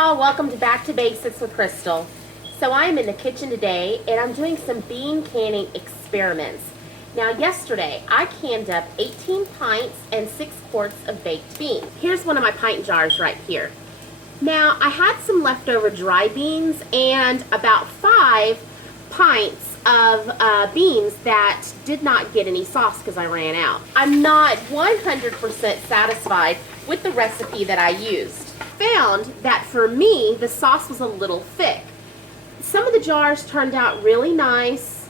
y'all, welcome to Back to Basics with Crystal. So I'm in the kitchen today and I'm doing some bean canning experiments. Now yesterday I canned up 18 pints and 6 quarts of baked beans. Here's one of my pint jars right here. Now I had some leftover dry beans and about 5 pints of beans that did not get any sauce because I ran out. I'm not 100% satisfied with the recipe that I used. Found that for me the sauce was a little thick. Some of the jars turned out really nice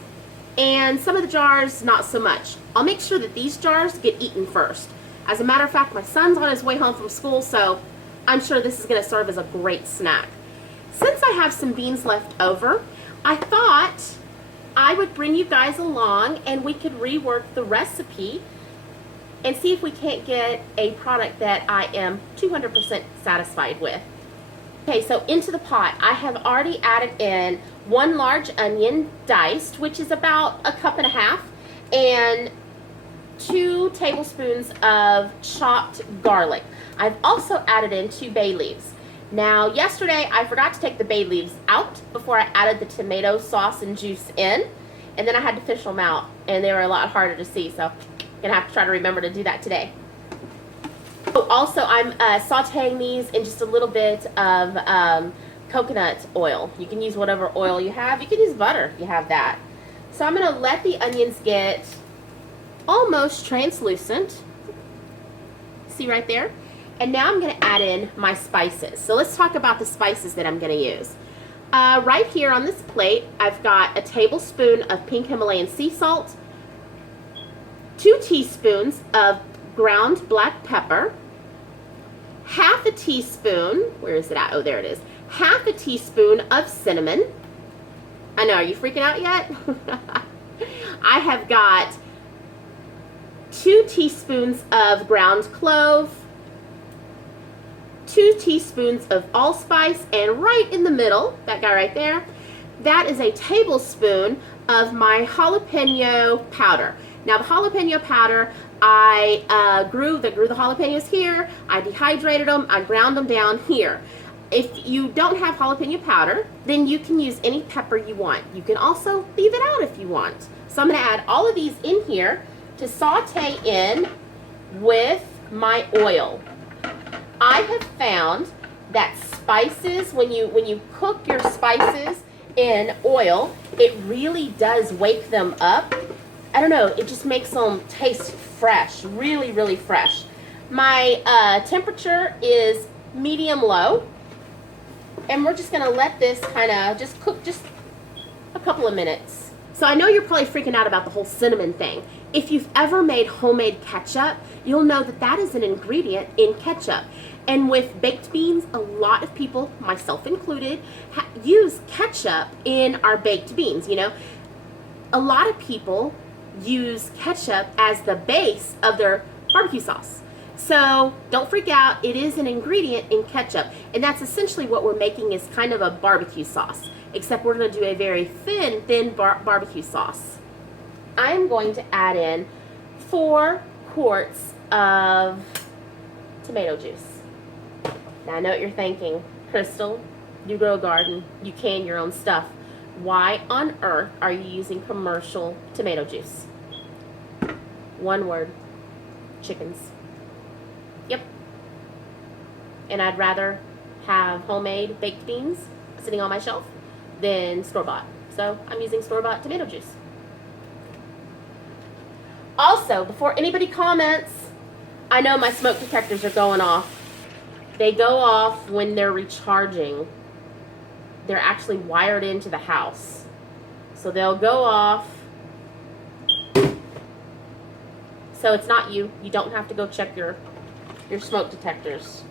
and some of the jars not so much. I'll make sure that these jars get eaten first. As a matter of fact, my son's on his way home from school, so I'm sure this is going to serve as a great snack. Since I have some beans left over, I thought I would bring you guys along and we could rework the recipe and see if we can't get a product that I am 200% satisfied with. Okay, so into the pot, I have already added in 1 large onion diced, which is about 1.5 cups, and 2 tablespoons of chopped garlic. I've also added in 2 bay leaves. Now, yesterday I forgot to take the bay leaves out before I added the tomato sauce and juice in, and then I had to fish them out, and they were a lot harder to see, so I'm gonna have to try to remember to do that today. Oh, also, I'm sauteing these in just a little bit of coconut oil. You can use whatever oil you have. You can use butter if you have that. So I'm gonna let the onions get almost translucent. See right there? And now I'm gonna add in my spices. So let's talk about the spices that I'm gonna use. Right here on this plate, I've got a tablespoon of pink Himalayan sea salt, 2 teaspoons of ground black pepper, half a teaspoon, where is it at? Oh, there it is. Half a teaspoon of cinnamon. I know, are you freaking out yet? I have got 2 teaspoons of ground clove, 2 teaspoons of allspice, and right in the middle, that guy right there, that is a tablespoon of my jalapeno powder. Now the jalapeno powder, I grew the jalapenos here, I dehydrated them, I ground them down here. If you don't have jalapeno powder, then you can use any pepper you want. You can also leave it out if you want. So I'm going to add all of these in here to saute in with my oil. I have found that spices, when you cook your spices in oil, it really does wake them up. I don't know, it just makes them taste fresh, really, really fresh. My temperature is medium-low, and we're just gonna let this kind of just cook just a couple of minutes. So I know you're probably freaking out about the whole cinnamon thing. If you've ever made homemade ketchup, you'll know that that is an ingredient in ketchup. And with baked beans, a lot of people, myself included, use ketchup in our baked beans, you know. A lot of people use ketchup as the base of their barbecue sauce. So don't freak out, it is an ingredient in ketchup, and that's essentially what we're making is kind of a barbecue sauce, except we're going to do a very thin barbecue sauce. I'm going to add in 4 quarts of tomato juice. Now I know what you're thinking, Crystal, you grow a garden, you can your own stuff. Why on earth are you using commercial tomato juice? One word, chickens. Yep. And I'd rather have homemade baked beans sitting on my shelf than store-bought. So I'm using store-bought tomato juice. Also, before anybody comments, I know my smoke detectors are going off. They go off when they're recharging. They're actually wired into the house. So they'll go off. So it's not you. You don't have to go check your smoke detectors.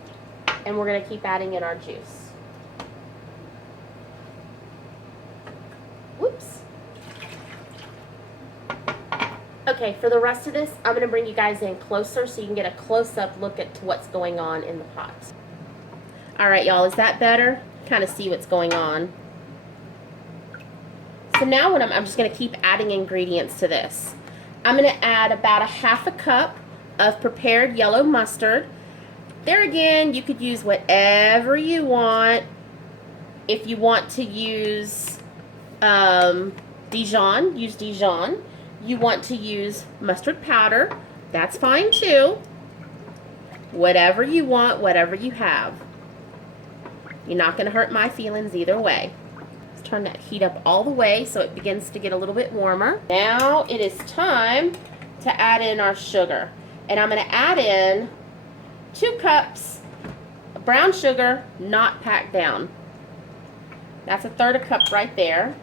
And we're going to keep adding in our juice. Whoops. Okay, for the rest of this, I'm going to bring you guys in closer so you can get a close-up look at what's going on in the pot. All right, y'all, is that better? Kind of see what's going on. So now what I'm just going to keep adding ingredients to this. I'm going to add about 1/2 cup of prepared yellow mustard. There again, you could use whatever you want. If you want to use Dijon, use Dijon. You want to use mustard powder, that's fine too. Whatever you want, whatever you have. You're not going to hurt my feelings either way. Let's turn that heat up all the way so it begins to get a little bit warmer. Now it is time to add in our sugar. And I'm going to add in 2 cups of brown sugar, not packed down. That's 1/3 cup right there.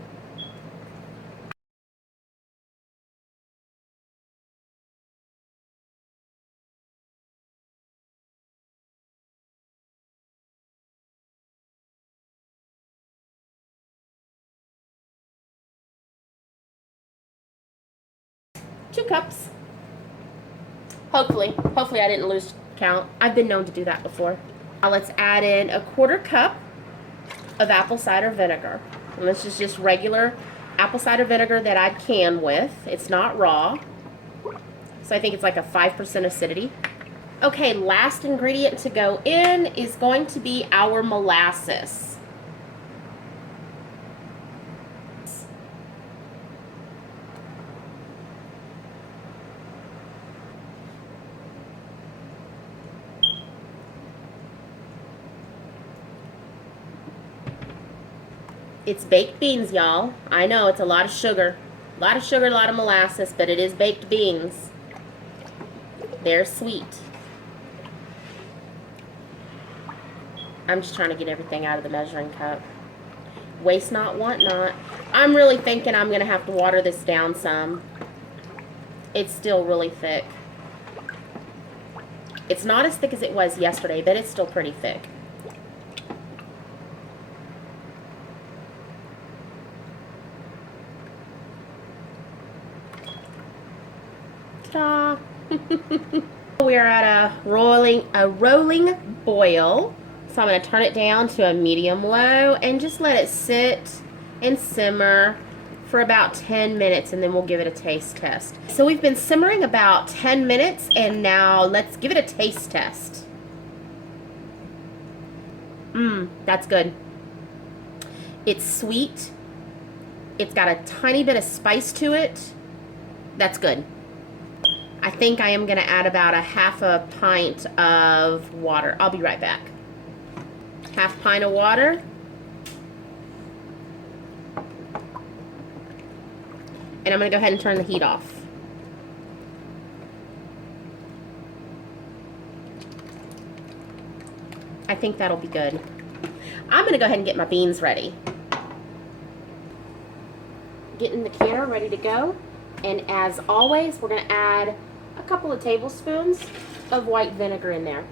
Two cups. Hopefully I didn't lose count. I've been known to do that before. Now let's add in 1/4 cup of apple cider vinegar. And this is just regular apple cider vinegar that I'd can with. It's not raw. So I think it's like a 5% acidity. Okay, last ingredient to go in is going to be our molasses. It's baked beans, y'all. I know it's a lot of sugar. A lot of sugar, a lot of molasses, but it is baked beans. They're sweet. I'm just trying to get everything out of the measuring cup. Waste not, want not. I'm really thinking I'm going to have to water this down some. It's still really thick. It's not as thick as it was yesterday, but it's still pretty thick. Ta-da! We are at a rolling boil. So I'm going to turn it down to a medium-low and just let it sit and simmer for about 10 minutes, and then we'll give it a taste test. So we've been simmering about 10 minutes, and now let's give it a taste test. That's good. It's sweet. It's got a tiny bit of spice to it. That's good. I think I am going to add about a 1/2 pint of water. I'll be right back. 1/2 pint of water. And I'm going to go ahead and turn the heat off. I think that'll be good. I'm going to go ahead and get my beans ready. Getting the canner ready to go. And as always, we're going to add a couple of tablespoons of white vinegar in there.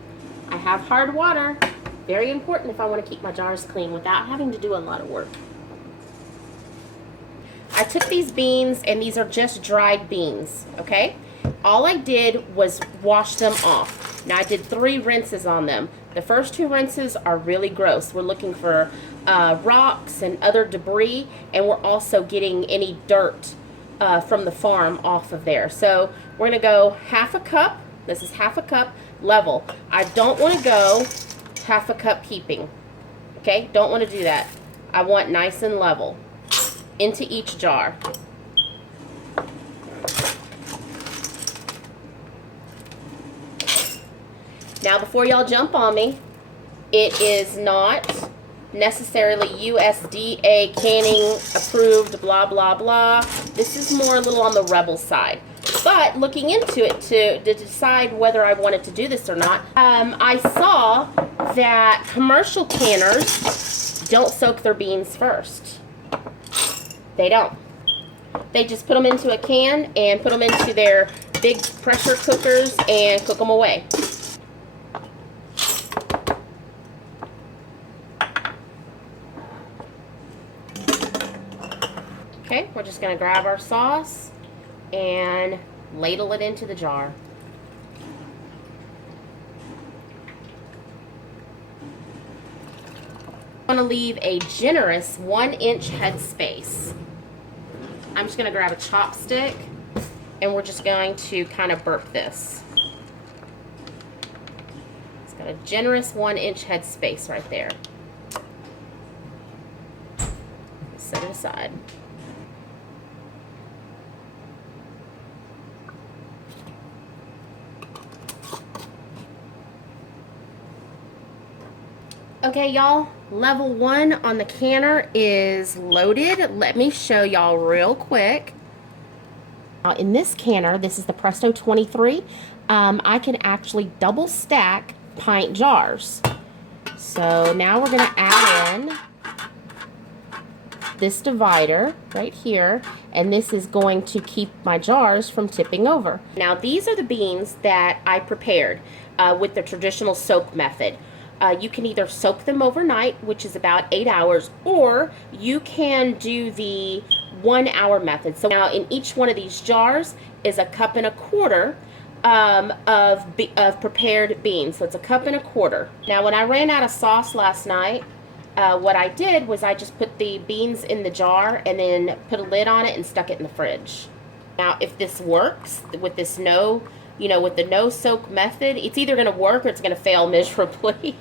I have hard water. Very important if I want to keep my jars clean without having to do a lot of work. I took these beans, and these are just dried beans, okay? All I did was wash them off. Now I did 3 rinses on them. The first 2 rinses are really gross. We're looking for rocks and other debris, and we're also getting any dirt from the farm off of there. So we're going to go 1/2 cup. This is 1/2 cup level. I don't want to go 1/2 cup heaping. Okay, don't want to do that. I want nice and level into each jar. Now before y'all jump on me, it is not necessarily USDA canning approved, blah blah blah. This is more a little on the rebel side. But looking into it to decide whether I wanted to do this or not, I saw that commercial canners don't soak their beans first. They don't. They just put them into a can and put them into their big pressure cookers and cook them away. Okay, we're just going to grab our sauce and ladle it into the jar. I'm going to leave a generous 1-inch headspace. I'm just going to grab a chopstick, and we're just going to kind of burp this. Just Got a generous 1-inch headspace right there. Set it aside. Okay, y'all, level 1 on the canner is loaded. Let me show y'all real quick. Now, in this canner, this is the Presto 23, I can actually double stack pint jars. So now we're going to add in this divider right here, and this is going to keep my jars from tipping over. Now, these are the beans that I prepared with the traditional soak method. You can either soak them overnight, which is about 8 hours, or you can do the 1 hour method. So now in each one of these jars is a 1.25 cups of prepared beans. So it's a 1.25 cups. Now when I ran out of sauce last night, what I did was I just put the beans in the jar and then put a lid on it and stuck it in the fridge. Now if this works with this with the no soak method, it's either going to work or it's going to fail miserably.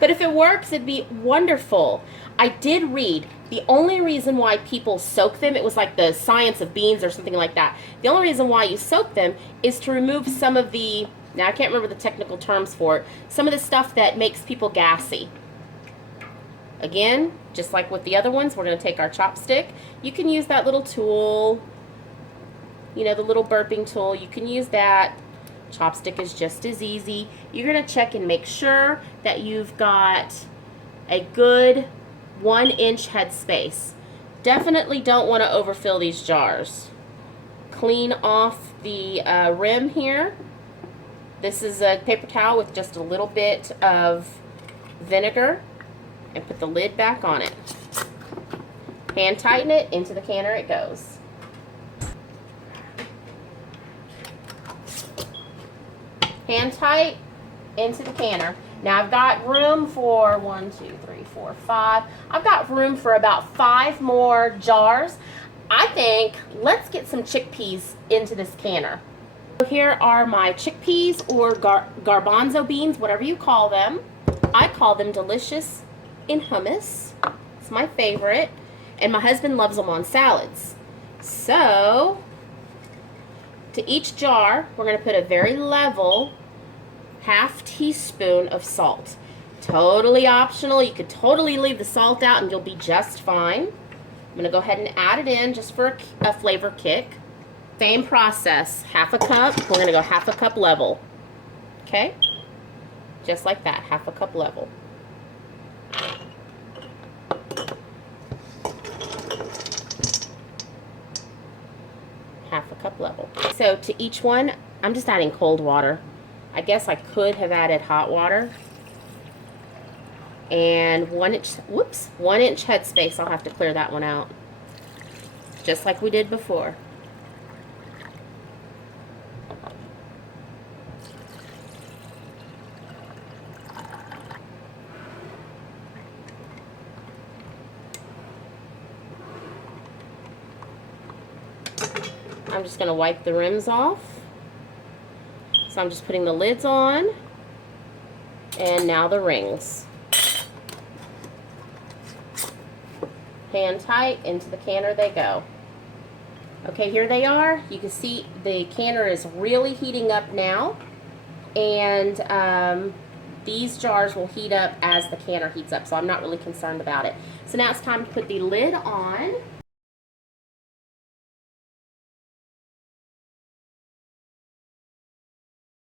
But if it works, it'd be wonderful. I did read the only reason why people soak them, it was like the science of beans or something like that. The only reason why you soak them is to remove some of the, now I can't remember the technical terms for it, some of the stuff that makes people gassy. Again, just like with the other ones, we're going to take our chopstick. You can use that little tool, the little burping tool. You can use that. Chopstick is just as easy. You're going to check and make sure that you've got a good 1-inch headspace. Definitely don't want to overfill these jars. Clean off the rim here. This is a paper towel with just a little bit of vinegar, and put the lid back on it. Hand tighten it, into the canner it goes. Hand tight, into the canner. Now I've got room for 1, 2, 3, 4, 5. I've got room for about 5 more jars. I think let's get some chickpeas into this canner. So here are my chickpeas or garbanzo beans, whatever you call them. I call them delicious in hummus. It's my favorite. And my husband loves them on salads. So to each jar, we're going to put a very level 1/2 teaspoon of salt. Totally optional. You could totally leave the salt out and you'll be just fine. I'm going to go ahead and add it in just for a flavor kick. Same process. 1/2 cup. We're going to go 1/2 cup level. Okay? Just like that. 1/2 cup level. Half a cup level. So to each one, I'm just adding cold water. I guess I could have added hot water. And 1-inch headspace. I'll have to clear that one out. Just like we did before. I'm just going to wipe the rims off. So I'm just putting the lids on. And now the rings. Hand tight, into the canner they go. Okay, here they are. You can see the canner is really heating up now. And these jars will heat up as the canner heats up. So I'm not really concerned about it. So now it's time to put the lid on.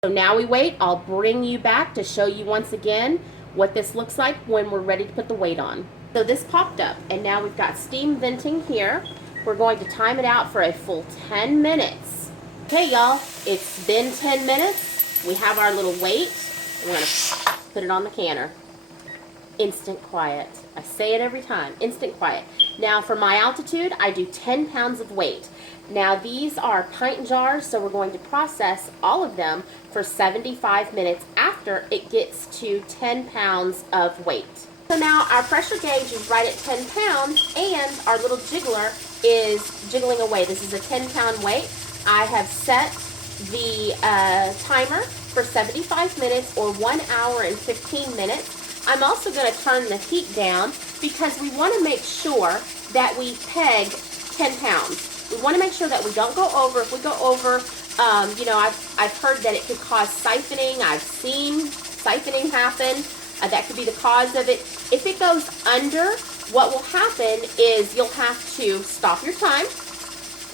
So now we wait. I'll bring you back to show you once again what this looks like when we're ready to put the weight on. So this popped up, and now we've got steam venting here. We're going to time it out for a full 10 minutes. Okay, y'all, it's been 10 minutes. We have our little weight. We're going to put it on the canner. Instant quiet. I say it every time. Instant quiet. Now for my altitude, I do 10 pounds of weight. Now these are pint jars, so we're going to process all of them for 75 minutes after it gets to 10 pounds of weight. So now our pressure gauge is right at 10 pounds and our little jiggler is jiggling away. This is a 10-pound weight. I have set the timer for 75 minutes or 1 hour and 15 minutes. I'm also going to turn the heat down because we want to make sure that we peg 10 pounds. We want to make sure that we don't go over. If we go over, you know, I've heard that it could cause siphoning. I've seen siphoning happen. That could be the cause of it. If it goes under, what will happen is you'll have to stop your time,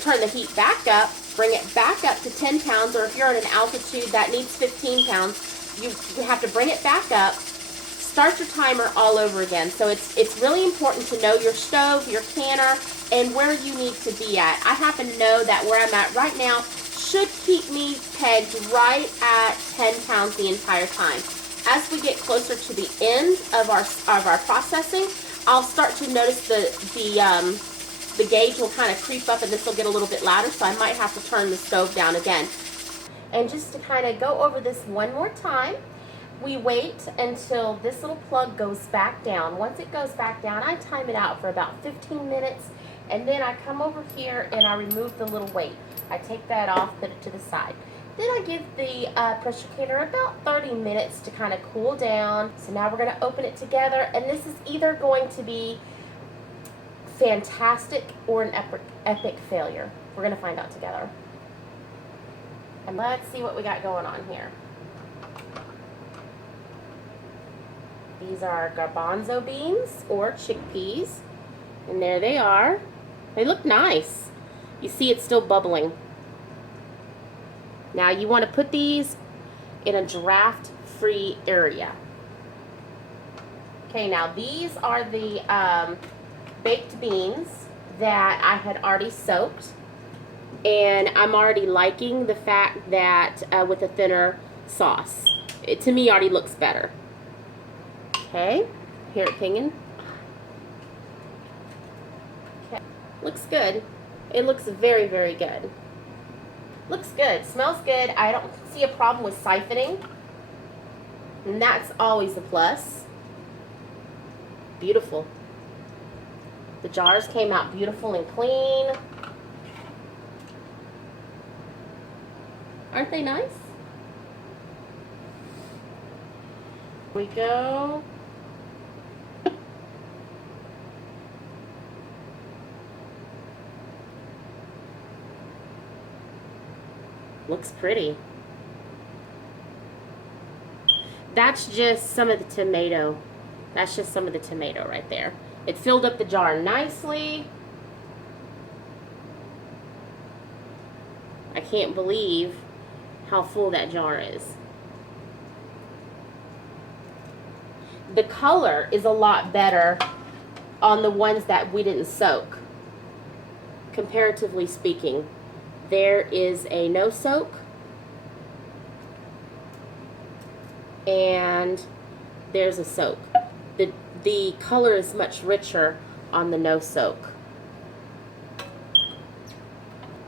turn the heat back up, bring it back up to 10 pounds, or if you're at an altitude that needs 15 pounds, you have to bring it back up, start your timer all over again. So it's really important to know your stove, your canner, and where you need to be at. I happen to know that where I'm at right now should keep me pegged right at 10 pounds the entire time. As we get closer to the end of our processing, I'll start to notice the gauge will kind of creep up, and this will get a little bit louder, so I might have to turn the stove down again. And just to kind of go over this one more time, we wait until this little plug goes back down. Once it goes back down, I time it out for about 15 minutes, and then I come over here and I remove the little weight. I take that off, put it to the side. Then I give the pressure canner about 30 minutes to kind of cool down. So now we're going to open it together, and this is either going to be fantastic or an epic failure. We're going to find out together. And let's see what we got going on here. These are garbanzo beans or chickpeas, and there they are. They look nice. You see it's still bubbling. Now you want to put these in a draft-free area. Okay, now these are the baked beans that I had already soaked, and I'm already liking the fact that with a thinner sauce, it to me already looks better. Okay, here it pinging. Okay, looks good. It looks very, very good. Looks good, smells good. I don't see a problem with siphoning, and that's always a plus. Beautiful. The jars came out beautiful and clean. Aren't they nice? Here we go. Looks pretty. That's just some of the tomato. That's just some of the tomato right there. It filled up the jar nicely. I can't believe how full that jar is. The color is a lot better on the ones that we didn't soak, comparatively speaking. There is a no soak, and there's a soak. The color is much richer on the no soak.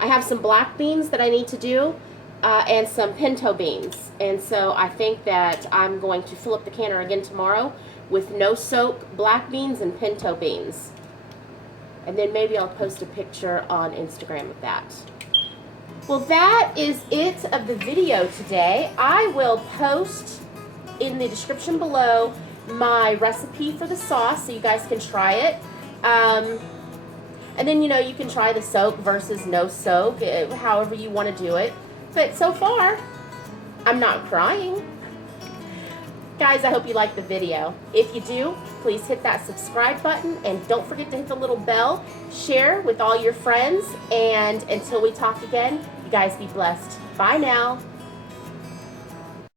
I have some black beans that I need to do and some pinto beans, and so I think that I'm going to fill up the canner again tomorrow with no soak black beans and pinto beans, and then maybe I'll post a picture on Instagram of that. Well, that is it of the video today. I will post in the description below my recipe for the sauce so you guys can try it. And then, you know, you can try the soak versus no soak, however you want to do it. But so far, I'm not crying. Guys, I hope you liked the video. If you do, please hit that subscribe button, and don't forget to hit the little bell. Share with all your friends, and until we talk again, you guys be blessed. Bye now.